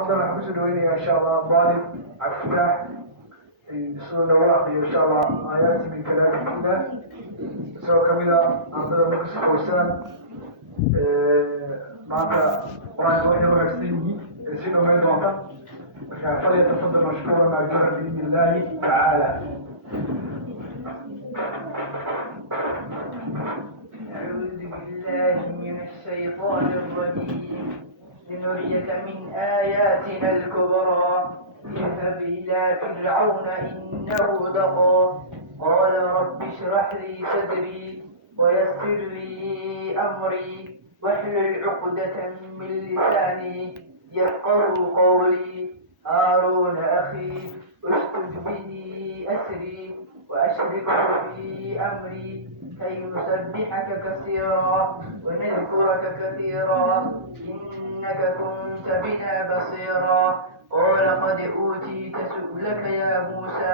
حضر الحكومة الدولية إن شاء الله ظالم عبد الفتاح بسنة واقعية إن شاء الله آيات من كلام الله سواء كملا عبد المقدس فوسان معناتها قرآن وحي وحسيني سينو ما يدوانتا فليتفضل مشكورا مأجورا بإذن الله تعالى. أعوذ بالله من الشيطان الرجيم لنريك من آياتنا الكبرى اذهب إلى فرعون إنه طغى قال رب اشرح لي صدري ويسر لي أمري واحلل عقدة من لساني يفقهوا قولي هارون أخي اشدد به أسري وأشركه في أمري كي نسبحك كثيرا ونذكرك كثيرا إنك كنت بنا بصيرا قال قد أوتيت سؤلك يا موسى